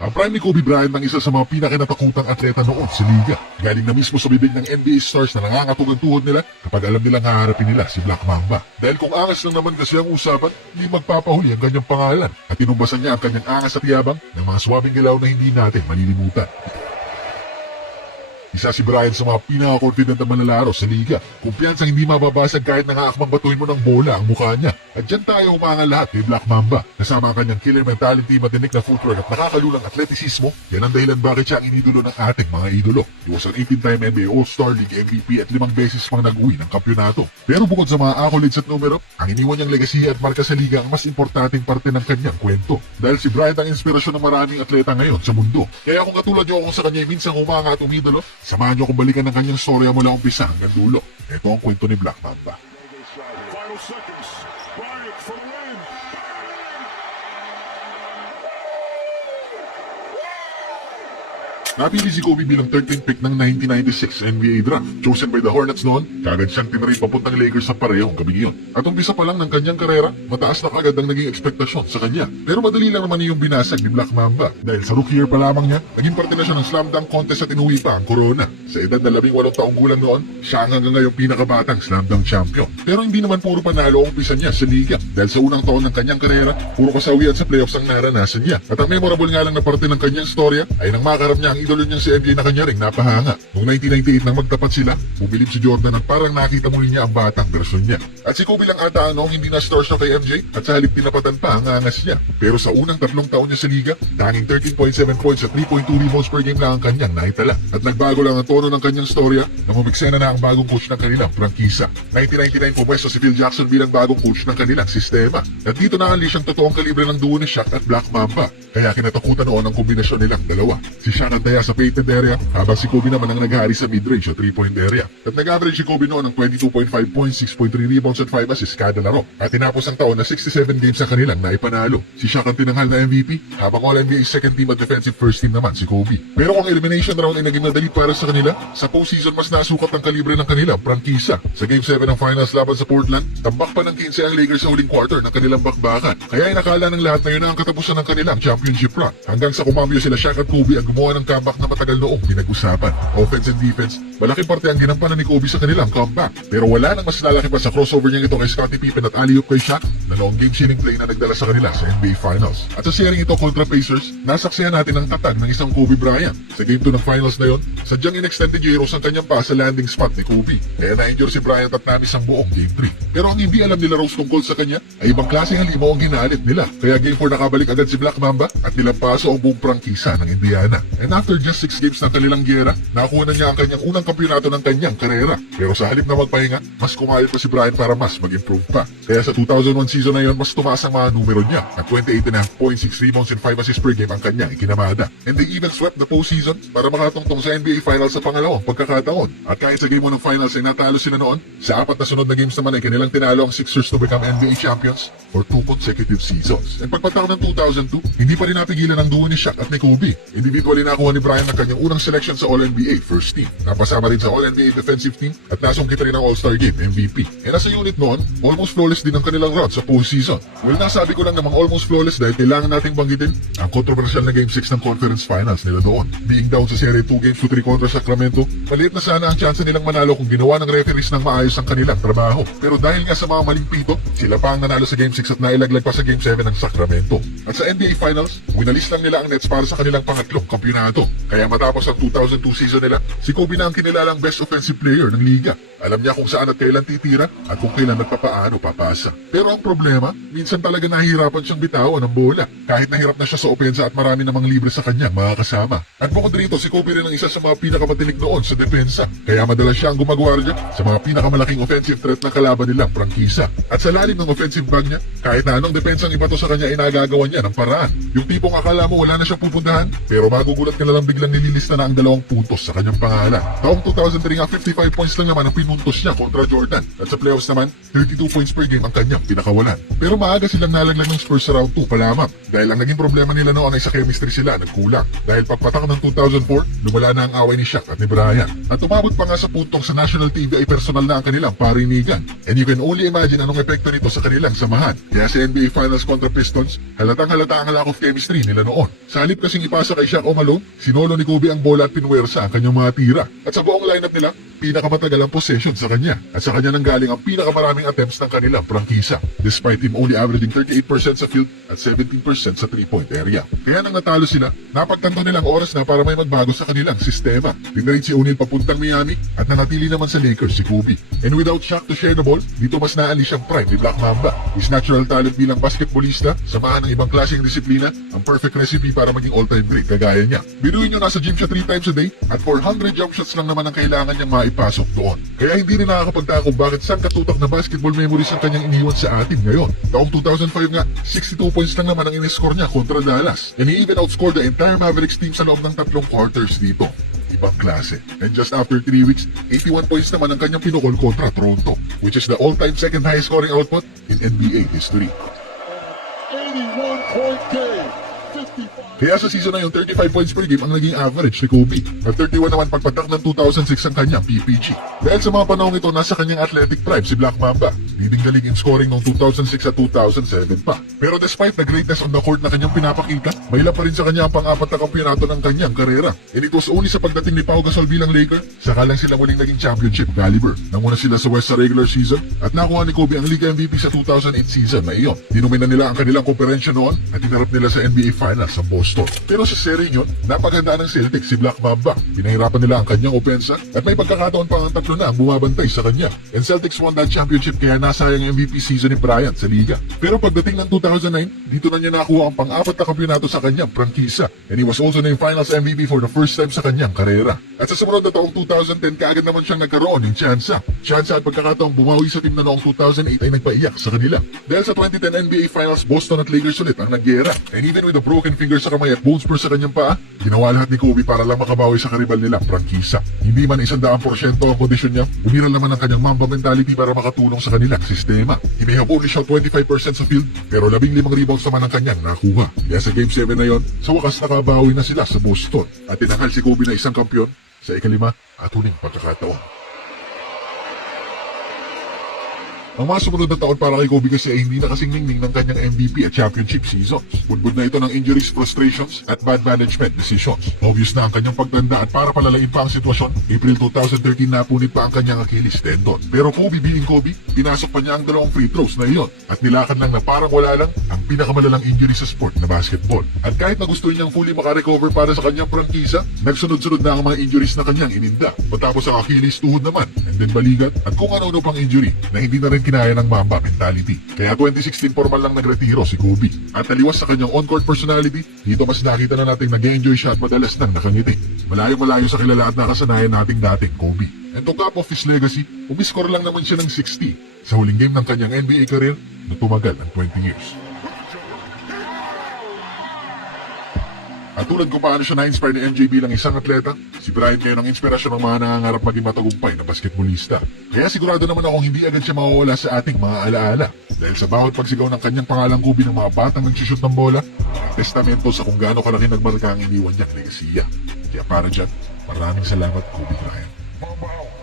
Ang prime ni Kobe Bryant ang isa sa mga pinakinatakutan atleta noon sa liga. Galing na mismo sa bibig ng NBA stars na nangangatog ang tuhod nila kapag alam nilang haharapin nila si Black Mamba. Dahil kung angas lang naman kasi ang usapan, hindi magpapahuli ang kanyang pangalan at tinumbasan niya ang kanyang angas at yabang ng mga swabing galaw na hindi natin malilimutan. Isa si Bryant sa mga pinaka-confident na manlalaro sa liga. Kumpiyansang hindi mababasag kahit nangaakmang batuhin mo ng bola ang mukha niya. At dyan tayo umangal lahat kay Black Mamba. Kasama ang kanyang killer mentality, matinik na footwork at nakakalulang atletisismo, yan ang dahilan bakit siya ang inidolo ng ating mga idolo. He was an 18-time NBA All-Star League MVP at 5 beses pang nag-uwi ng kampyonato. Pero bukod sa mga accolades at numero, ang iniwan niyang legacy at marka sa liga ang mas importanteng parte ng kanyang kwento. Dahil si Bryant ang inspirasyon ng maraming atleta ngayon sa mundo. Kaya kung katulad niyo kung sa kanya minsang humanga at umidolo, samahan niyo kung balikan ng kanyang storya mula umpisa hanggang dulo. Ito ang kwento ni Black Mamba. Final seconds. Bryant for the win. Napili si Kobe bilang 13th pick ng 1996 NBA draft. Chosen by the Hornets noon, kagad siyang tinrade papuntang Lakers sa parehong gabing iyon. At umpisa pa lang ng kanyang karera, mataas na kagad ang naging ekspektasyon sa kanya. Pero madali lang naman yung binasag ni Black Mamba. Dahil sa rookie year pa lamang niya, naging parte na siya ng slam dunk contest at inuwi pa ang corona. Sa edad na 18 taong gulang noon, siya ang hanggang ngayong pinakabatang slam dunk champion. Pero hindi naman puro panalo ang umpisa niya sa liga. Dahil sa unang taon ng kanyang karera, puro kasawian sa playoffs ang naranasan niya. At ang memorable nga lang na parte ng kanyang storya ay nang makarap niya ang idolo niyang si MJ na kanya ring napahanga. Noong 1998 nang magtapat sila, bubilib si Jordan at parang nakita muli niya ang batang versyon niya. At si Kobe lang ata noong hindi na stars na kay MJ at sa halip tinapatan pa ang angas niya. Pero sa unang 3 taon niya sa liga, tanging 13.7 points at 3.2 rebounds per game lang ang kanyang naitala. At nagbago lang ang tono ng kanyang storya nang umiksena na ang bagong coach ng kanilang prangkisa. 1999 pumwesto si Phil Jackson bilang bagong coach ng kanilang sistema. At dito na-unleash ang totoong kalibre ng duo ni Shaq at Black Mamba. Kaya kinatakutan noon ang kombinasyon nilang dalawa. Si Shaq ang taya sa painted area, habang si Kobe naman ang naghari sa mid-range o 3-point area. At nag-average si Kobe noon ng 22.5 points, 6.3 rebounds at 5 assists kada laro. At tinapos ang taon na 67 games sa kanilang naipanalo. Si Shaq ang tinanghal na MVP, habang All-NBA second team at defensive first team naman si Kobe. Pero kung elimination round ay naging madali para sa kanila, sa postseason mas nasukat ang kalibre ng kanilang prangkisa. Sa Game 7 ng finals laban sa Portland, tambak pa ng 15 ang Lakers sa huling quarter ng kanilang bakbakan. Kaya inakala ng lahat na yun na ang katapusan ng kanilang championship run. Hanggang sa kumambyo sila Shaq at Kobe at gumawa ng comeback na matagal noong pinag-usapan. Offense and defense, malaking parte ang ginampanan ni Kobe sa kanilang comeback. Pero wala nang mas lalaki pa sa crossover niya ito kay Scottie Pippen at alley-oop kay Shaq na noong game-sealing play na nagdala sa kanila sa NBA Finals. At sa sharing ito kontra Pacers, nasaksihan natin ang tatag ng isang Kobe Bryant. Sa Game 2 ng Finals na yon, sadyang in-extended Jaros ang kanyang pa sa landing spot ni Kobe. Kaya na-injure si Bryant at namis ang buong Game 3. Pero ang hindi alam nila Rose tungkol sa kanya ay ibang klaseng halimaw ang ginalit nila. Kaya Game 4 nakabalik agad si Black Mamba at nilampaso ang buong prangkisa ng Indiana. And after just 6 games ng kanilang giyera, nakuha na niya ang kanyang unang kampyonato ng kanyang karera. Pero sa halip na magpahinga, mas kumayod pa si Bryant para mas mag-improve pa. Kaya sa 2001 season na yon, mas tumaas ang mga numero niya. At 28.5 points, 6 rebounds and 5 assists per game ang kanyang ikinamada. And they even swept the postseason para makatungtong sa NBA Finals sa pangalawang pagkakataon. At kahit sa Game 1 ng Finals ay natalo sila noon, sa 4 na sunod na games naman ay kanilang tinalo ang Sixers to become NBA champions for 2 consecutive seasons. And pagpatao ng 2002, hindi pa rin napigilan ang duo ni Shaq at ni Kobe. Individually nakuha ni Bryant ang kanyang unang selection sa All-NBA First Team. Napasama rin sa All-NBA Defensive Team at nasungkit rin ang All-Star Game MVP. E nasa unit noon, almost flawless din ang kanilang run sa postseason. Well, nasabi ko lang namang almost flawless dahil kailangan nating banggitin ang kontrobersyal na Game 6 ng Conference Finals nila doon. Being down sa serie 2 games to 3 kontra Sacramento, maliit na sana ang chance nilang manalo kung ginawa ng referees ng maayos ang kanilang trabaho. Pero dahil nga sa mga maling pito, sila pa ang nanalo sa Game 6 at nailaglag pa sa Game 7 ng Sacramento. At sa NBA Finals, winalis lang nila ang Nets para sa kanilang pangatlong kampyonato. Kaya matapos ang 2002 season nila, si Kobe na ang kinilalang best offensive player ng liga. Alam niya kung saan at kailan titira at kung kailan nagpapaano papasa. Pero ang problema, minsan talaga nahihirapan siyang bitawan ng bola. Kahit nahirap na siya sa opensa at marami namang libre sa kanyang mga kasama. At bukod rito, si Kobe rin ang isa sa mga pinakamatinik noon sa depensa. Kaya madalas siya ang gumagwardya sa mga pinakamalaking offensive threat ng kalaban nilang prangkisa. At sa lalim ng offensive bag niya, kahit na anong depensang iba to sa kanya ay nagagawa niya ng paraan. Yung tipong akala mo wala na siyang pupuntahan, pero magugulat ka na lang biglang nililista na ang 2 puntos sa kanyang pangalan. Taong 2003 nga 55 points lang naman ang pinuntos niya kontra Jordan. At sa playoffs naman, 32 points per game ang kanyang pinakawalan. Pero maaga silang nalaglag ng Spurs sa round 2 pa lamang. Dahil ang naging problema nila noon ay sa chemistry sila nagkulang. Dahil pagpatak ng 2004, lumala na ang away ni Shaq at ni Bryant. At umabot pa nga sa puntong sa national TV ay personal na ang kanilang parinigan. And you can only imagine anong epekto nito sa kanilang samahan. Kaya sa NBA Finals kontra Pistons, halatang halatang halata ang lack of chemistry nila noon. Sa halip kasing ipasa kay Shaq o Malone, sinolo ni Kobe ang bola at pinwersa ang kanyang mga tira. At sa buong lineup nila, pinakamatagal ang possession sa kanya. At sa kanya nanggaling ang pinakamaraming attempts ng kanilang prangkisa. Despite him only averaging 38% sa field at 17% sa 3-point area. Kaya nang natalo sila, napagtanto nilang oras na para may magbago sa kanilang sistema. Dinarate si O'Neal papuntang Miami at nanatili naman sa Lakers si Kobe. And without Shaq to share the ball, dito mas naalis ang prime ni Black Mamba. His natural talent bilang basketballista, samahan ng ibang klaseng disiplina, ang perfect recipe para maging all-time great kagaya niya. Biruin nyo nasa gym siya 3 times a day at 400 jump shots lang naman ang kailangan niyang maipasok doon. Kaya hindi rin nakakapagtaka kung bakit sangkatutak na basketball memories ang kanyang iniwan sa atin ngayon. Taong 2005 nga, 62 points lang naman ang in-score niya kontra Dallas. And he even outscored the entire Mavericks team sa loob ng 3 quarters dito. Ibang klase. And just after 3 weeks, 81 points naman ang kanyang pinukol kontra Toronto, which is the all-time second highest scoring output in NBA history. 81-point game. 55. Kaya sa season na yung 35 points per game ang naging average ni Kobe. At 31 naman pagpatak ng 2006 ang kanyang PPG. Dahil sa mga panahon ito, nasa kanyang athletic prime si Black Mamba. Leading the league in scoring noong 2006 at 2007 pa. Pero despite the greatness on the court na kanyang pinapakita, may ilan pa rin sa kanya ang pang-apat na kampiyonato ng kanyang karera. And it was only sa pagdating ni Pau Gasol bilang Laker, saka lang sila muling naging championship caliber. Nanguna sila sa West sa regular season at nakuha ni Kobe ang League MVP sa 2008 season na iyon. Dinumina nila ang kanilang komperensya noon at hinarap nila sa NBA Finals sa Boston. Pero sa serye yun, napaghandaan ng Celtics si Black Mamba. Pinahirapan nila ang kanyang opensa at may pagkakataon pa ang tatlo na ang bumabantay sa kanya. And Celtics won that championship kaya nasayang ang MVP season ni Bryant sa liga. Pero pagdating ng 2009, dito na niya nakuha ang pang-apat na kampiyonato sa kanyang prangkisa. And he was also named Finals MVP for the first time sa kanyang karera. At sa sumunod na taong 2010, kaagad naman siyang nagkaroon ng tsansa. Tsansa at pagkakataong bumawi sa team na noong 2008 ay nagpaiyak sa kanila. Dahil sa 2010 NBA Finals, Boston at Lakers ulit ang naggera. And even with a broken finger sa kamay at bone spur sa kanyang paa, ginawa lahat ni Kobe para lang makabawi sa karibal nilang prangkisa. Hindi man 100% ang kondisyon niya, umiral naman ang kanyang Mamba mentality para makatulong sa kanilang sistema. He may have only shot 25% sa field, pero 15 rebounds naman ang kanyang nakuha. Kaya sa Game 7 na yon, sa wakas nakabawi na sila sa Boston. At tinanghal si Kobe na isang kampyon sa ikalima at huling pagkakataon. Ang mga sumunod na taon para kay Kobe kasi ay hindi na kasing ningning ng kanyang MVP at championship seasons. Budbud na ito ng injuries, frustrations, at bad management decisions. Obvious na ang kanyang pagtanda at para palalain pa ang sitwasyon, April 2013 napunit pa ang kanyang Achilles tendon. Pero Kobe being Kobe, pinasok pa niya ang 2 free throws na iyon at nilakad lang na parang wala lang ang pinakamalalang injury sa sport na basketball. At kahit na gusto niyang fully makarecover para sa kanyang prangkisa, nagsunod-sunod na ang mga injuries na kanyang ininda. Matapos ang Achilles, tuhod naman, and then balikat, at kung ano-ano pang injury na hindi na rin kinaya ng Mamba mentality. Kaya 2016 formal lang nagretiro si Kobe. At taliwas sa kanyang on-court personality, dito mas nakita na natin nag-enjoy siya at madalas nang nakangiti. Malayo-malayo sa kilala at nakasanayan nating dating Kobe. And to cap of his legacy, umiskor lang naman siya ng 60 sa huling game ng kanyang NBA career na tumagal ng 20 years. At tulad kung paano siya na-inspire ni MJ bilang isang atleta, si Bryant ngayon ang inspirasyon ng mga nangangarap maging matagumpay na basketballista. Kaya sigurado naman akong hindi agad siya mawawala sa ating mga alaala. Dahil sa bawat pagsigaw ng kanyang pangalang Kobe ng mga batang nagsushoot ng bola, testamento sa kung gaano kalaki nagmarka ang iniwan niyang legasiya. Kaya para dyan, maraming salamat Kobe Bryant. Mamba out.